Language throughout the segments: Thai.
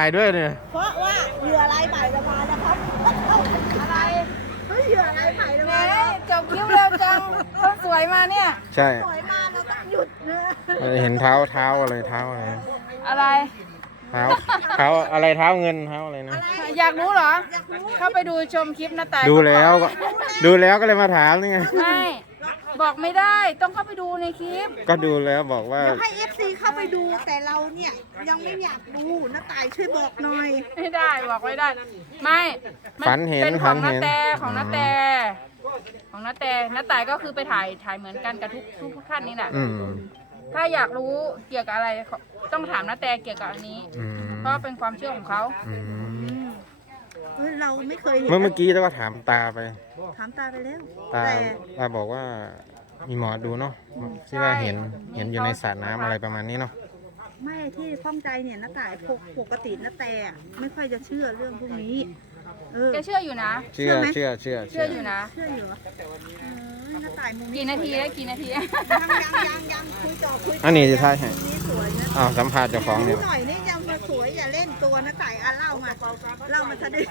ตายด้วยเนี่ย เพราะว่าเหยื่ออะไรไผ่ระมานะครับอะไรเหยื่ออะไรไผ่ระบาจบคลิปวเร็วจังต้าสวยมาเนี่ยใช่สวยมาเราต้องหยุดเนะเห็นเท้าเท้าอะไรเท้าอะไรอะไรเท้าเท้าอะไรเท้าเงินเท้าอะไรนะอยากรู้เหรอเข้าไปดูชมคลิปนะแต่ดูแล้วก็ดูแล้วก็เลยมาถามนี่ไงใช่บอกไม่ได้ต้องเข้าไปดูในคลิป ก็ดูแล้วบอกว่าให้เอฟซีเข้าไปดูแต่เราเนี่ย ยังไม่อยากดูน้าตายช่วยบอกหน่อยไม่ได้บอกไม่ได้ไม่ ฝันเห็นป็นของน้าแตของน้าแตของน้าแตน้าตายก็คือไปถ่ายถ่ายเหมือนกันกับทุกทุกท่านนี่แหละถ้าอยากรู้เกี่ยวกับอะไร ต้องถามน้าแตเกี่ยวกับอันนี้เพราะเป็นความเชื่อของเขาเราไม่เคยเมื่อกี้แล้วก็ถามตาไป ถามตาไปแล้วต่ตาบอกว่ามีหมอดูเนาะที่ว่าเห็น เห็นอยู่ในสระน้ำอะไรประมาณนี้เนาะ ไม่ที่ข้องใจเนี่ยน้าต่ายปกกตินะแต่ไม่ค่อยจะเชื่อเรื่องพวกนี้เออเชื่ออยู่นะ เชื่อเชื่อ เชื่อ เชื่ออยู่นะเชื่ออยู่น้าตายมุมกี่นาทีกี่นาที ยังยังยังคุยจอคุยอันนี้จะใช่ใหมอ้าวสัมภาษณ์เจ้าของเนี่ยหนนน่่่่ออยยยยีังมาาสวเลตัวนะไก่อ่ะเล่ามาเล่ามาทันที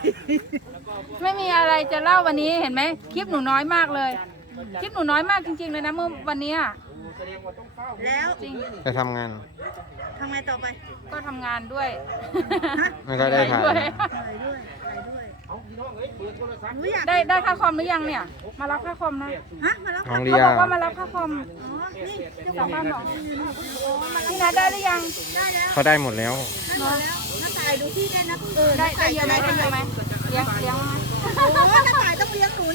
ไม่มีอะไรจะเล่าวันนี้เห็นไหมคลิปหนูน้อยมากเลยคิปหนูน้อยมากจริงๆ เลยนะเมื่อวันนี้อ่ะแล้วจรไปทำงานทำไงต่อไป ก็ทำงานด้วยไม่ก็ได้ค่ะด้วยได้ ได้ค่าคอมหรือยังเนี่ย มารับค่าคอมนะ ฮะ มารับเขาบอกว่ามารับค่าคอมนี่เจ้าของบ้านหรอนี่นะได้หรือยัง ได้แล้วเขาได้หมดแล้วหมดแล้วน้าตายดูที่ได้นะได้ได้เยอะไหมได้เยอะไหมเลี้ยงเลี้ยงไมาต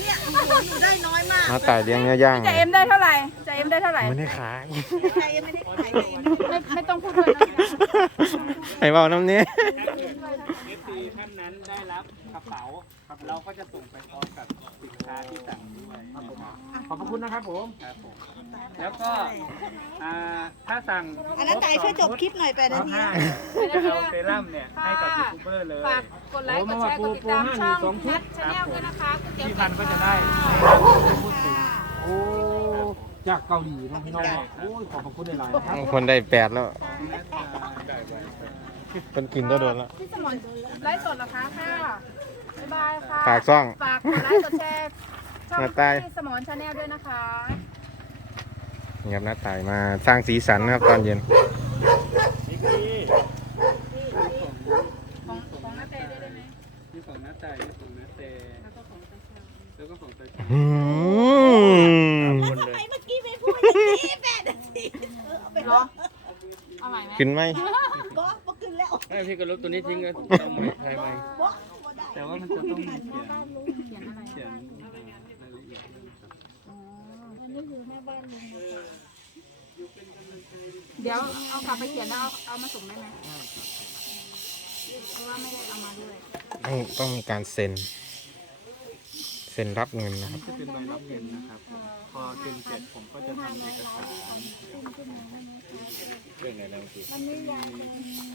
เนมากมไก่เลี้ยงเนื้อย่างจะเอ็มได้เท่าไหร่จะเอ็มได้ เท่าไหร่ ไม่ได้ขายไม่ได้ขายไม่ต้องพูดเลยไหนบอกน้ำนี้ท่านนั้นได้รับกระเป๋า เราก็จะส่งไปพร้อมกับสินค้าที่สั่งด้วยขอบคุณนะครับผม แล้วก็ถ้าสั่ง อันนั้นใจช่วยจบคลิปหน่อยไปนะเนี่ยเอาเซรั่มเนี่ยให้กับยูทูบเบอร์เลย ฝากกดไลค์กดแชร์กดติดตามช่องทุกช่องด้วยนะคะพี่พันก็จะได้ โอ้จากเกาหลีน้องพี่น้อง โอ้ยขอบคุณได้หลายครับคนได้แปดแล้วเป็นกินก็โดนแล้วพี่สมอนไลฟ์สดนะคะค่ะบ๊ายบายค่ะ ฝากซ่อง ฝากไลฟ์สดแชร์ช่องพี่สมอนชาแนลด้วยนะคะนี่ครับน้าตายมาสร้างสีสันนะครับตอนเย็นของน้าเต้ได้ไหมมีของน้าตายมีของน้าเต้กินไหมบอกไม่กินแล้วพี่ก็ลบตัวนี้ทิ้งเลยต้องไม่ใช่ไปแต่ว่ามันจะต้องมีเขียนอะไรเดี๋ยวเอากลับไปเขียนแล้วเอามาส่งได้ไหมเพราะว่าไม่ได้เอามาด้วยต้องต้องมีการเซ็นซ็นรับเงินนะครับจะเป็นใบรับเงินนะครับพอเซ็นเสร็จผมก็จะทำเอกสารเรื่องอะไรนะพี่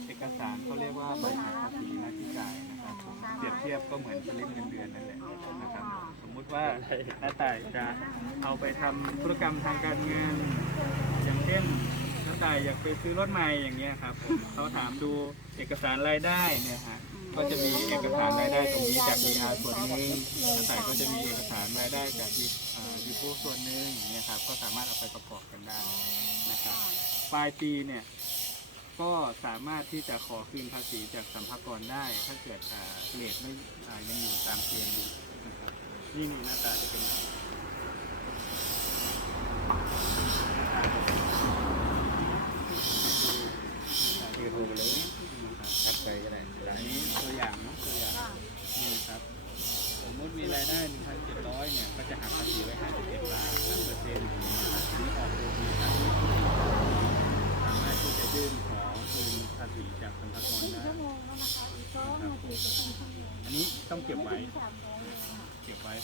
เอกสารเขาเรียกว่าใบาภาษีรายจ่ายนะครับเปรียบเทียบก็เหมือนสลิปเงินเดือนนั่นแหละนะครับสมมุติว่าน้าต่ายจะเอาไปทําธุรกรรมทางการเงินอย่างเช่นน้าต่ายอยากไปซื้อรถใหม่อย่างเงี้ยครับเขาถามดูเอกสารรายได้เนี่ยฮะก็จะมีเอกสารรายได้ ตรงนี้จากมีอาส่วนนึงอาศัยก็จะมีเอกสารรายได้จากยูทูบส่วนนึงอย่างเงี้ยครับ ก็สามารถเอาไปประกอบกันได้นะครับ ปลายปีเนี่ยก็สามารถที่จะขอคืนภาษีจากสัมภาระได้ ถ้าเกิดเลทไม่ยังอยู่ตามเกณฑ์อยู่นี่หน้าตาจะเป็นแบบนี้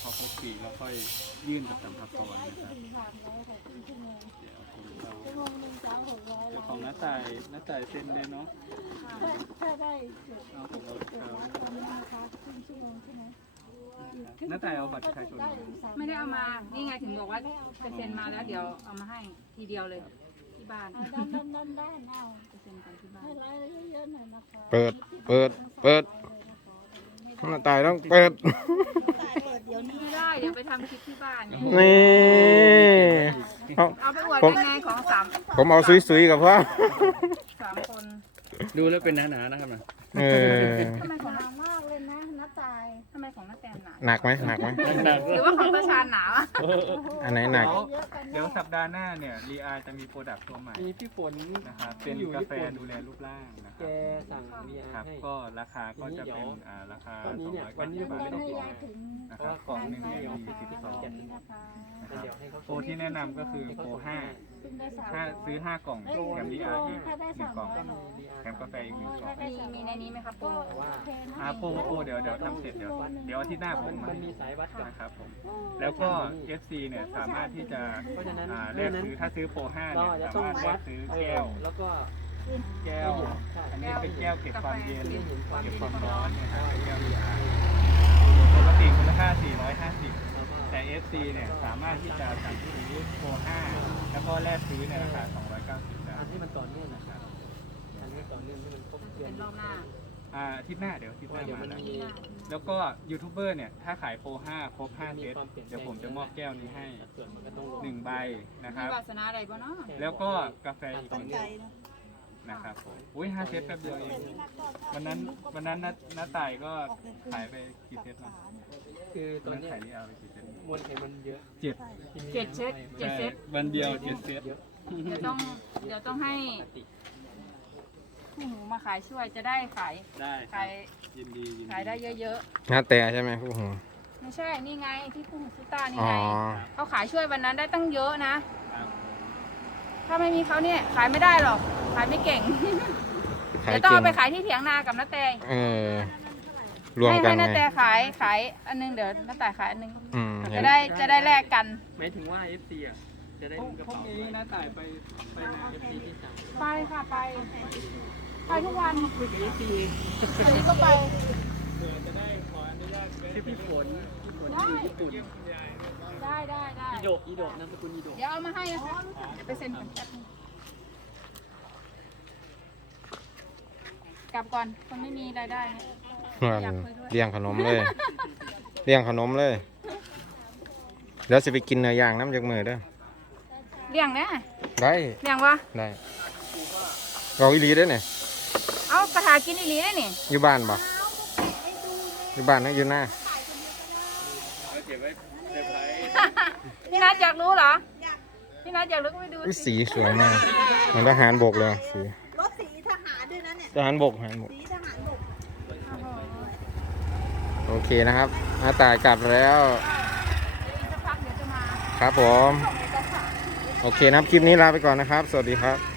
พอ้เขครบปีแล้วค่อยยื่นกับสำนักกรนะครับเดี๋ยวคุเขาของน้าตายน้าตายเซ็นเลยเนาะใช่ได้เดี๋ยวเราคะั่น้าตายเอาบัตรประชาไม่ได้เอามา นี่ไงถึงบอกว่าจะเซ็นมาแล้วเดี๋ยวเอามาให้ทีเดียวเลย ที่บ้านเปิด เปิด เปิดตายต้องเปิดเดี๋ยวนี้ไม่ได้เดี๋ยวไปทำคลิปที่บ้าน นี่ เอาเอาไปอวดยังไงของสามผมเอาซุยๆ กับพ่อสามคน ดูแล้วเป็นหนาๆนะครับนะเออทำหนักไหมหนักไหมหนักหรือว่าของระชาหนาวอันไหนหนัก เดี๋ยวสัปดาห์หน้าเนี่ยรีอาจะมีโปรดักต์ตัวใหม่ มีพี่ฝนนะครับเป็นกาแฟดูแลรูปร่างนะครับแกสั่งรีอาครับก็ราคาก็จะเป็นราคาสองร้อยกว่าบาทไ่องหวนะครับของหนึ่งเนี่ยมีสิบสองนะครับโปรที่แนะนำก็คือโปรห้าถ้าซื้อห้ากล่องแคมดีอาร์อีกหนึ่งกล่องแคมป์กาแฟอีกหนึ่งกล่องมีในนี้ไหมครับก็โอ้โปโอเดี๋ยวเดี๋ยวทำเสร็จเดี๋ยวเดี๋ยวอาทิตย์หน้าผมมนาะครับผมแล้วก็เอสซีเนี่ยสามารถที่จะแลกซื้อถ้าซื้อโปรห้าเนี่ยสามารถเลืกซื้อแก้วแล้วก็แก้ว อันนี้เป็นแก้วเก็บความเย็นเก็บความร้อนนะครับแก้วดีอาร์ปกติคุณค่า 450 แต่ FC เนี่ย สามารถที่จะสั่งที่รูปโ5แล้วก็แลกซื้อในราคา 290ได้อันที่มันต่อเนื่องนะครับอันนี้ต่อเนื่องที่มันครบเป็นรอบหน้าอ่าทิปหน้า เดี๋ยวทิปหน้ามา แล้วก็ยูทูบเบอร์เนี่ย ถ้าขายโปร5ครบ5เซตเดี๋ยวผมจะมอบแก้วนี้ให้หนึ่งใบ นะครับ แล้วก็กาแฟอีกตัวนึงนะครับผมอุ้ยห้าเซตแป๊บเดียวเอง วันนั้นวันนั้นน้าต่ายก็ขายไปกี่เซตมาคือตอนนี้ขายได้เอาไปกี่เซตมวลไขมันเยอะเจ็ดเจ็ดเซตเจ็ดเซตวันเดียวเจ็ดเซตเดี๋ยวต้องเดี๋ยวต้องให้ผู้หูมาขายช่วยจะได้ขาย ได้ ขายยินดีขายได้เยอะๆน้าแต่ใช่ไหมผู้หู ไม่ใช่ นี่ไงที่ผู้หูสุต้า นี่ไงเขาขายช่วยวันนั้นได้ตั้งเยอะนะ ถ้าไม่มีเขาเนี่ยขายไม่ได้ หรอกายไม่เก่งจะต้องไปขายที่เถียงนา กับน้าแตเอให้น้าแตขาย ขายอันนึงเดี๋ยวน้าแต่ขายอันนึงจะได้จะได้แลกกัน หมายถึงว่าเอฟซีอ่ะ จะได้พรุ่งนี้น้าแต่ไปไปเอฟซีที่สามไปค่ะไป ไปทุกวันไปกับเอฟซีอันนี้ก็ไปเผื่อจะได้ขออนุญาตที่พี่ฝนได้ได้ได้อีโดอีโดนำมสกุลอีโดเดี๋ยวเอามาให้นะไปเซ็นกันแป๊บนึงกลับก่อนคนไม่มีรายได้เนยเลี้ยงขนมเลยเลี้ยงขนมเลย แล้วจะไปกินเนื้อย่างน้ำจากมือด้เลี้ยงแน่ได้เลี้ยงวะได้เราอีลีได้เนเอากระถากินอีลีได้หนีอยู่บ้านปะอยู่บ้านนะอยู่หน้าพี่นัทอยากรู้เหรอพี่นัทอยากรู้ก็ไปดูสีสวยมากเหมือนทหารบกเลยสีทหารบกทหารบกโอเคนะครับอาตายกลับแล้ว ครับผม โอเคนะครับ คลิปนี้ลาไปก่อนนะครับ สวัสดีครับ